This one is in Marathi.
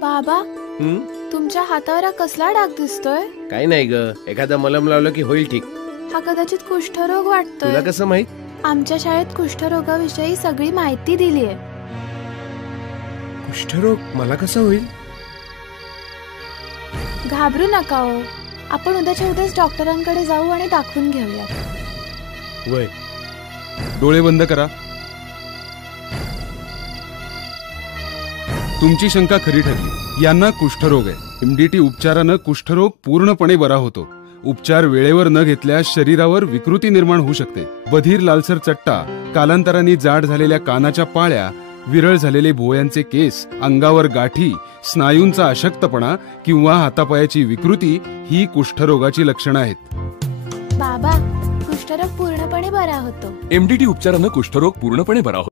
बाबा, तुमच्या हातावर हा कसला डाग दिसतोय? काही नाही ग, एखादा मलम लावलं की होईल ठीक. हा कदाचित कुष्ठरोग वाटतोय. तुला कसं माहित? आमच्या शाळेत कुष्ठरोगाविषयी सगळी माहिती दिली आहे. कुष्ठरोग मला कसं होईल? घाबरू नका हो, आपण उद्याच्या उद्याच डॉक्टरांकडे जाऊ आणि दाखवून घेऊया. वय डोळे बंद करा. तुमची शंका खरी ठरली. यांना कुष्ठरोग आहे. MDT उपचारानं कुष्ठरोग पूर्णपणे बरा होतो. उपचार वेळेवर न घेतल्यास शरीरावर विकृती निर्माण होऊ शकते. बधीर लालसर चट्टा, कालांतराने जाड झालेल्या कानाच्या पाळ्या, विरळ झालेले भुवयांचे केस, अंगावर गाठी, स्नायूंचा अशक्तपणा किंवा हातापायाची विकृती ही कुष्ठरोगाची लक्षणं आहेत. बाबा, कुष्ठरोग पूर्णपणे बरा होतो. MDT उपचारानं कुष्ठरोग पूर्णपणे बरा होतो.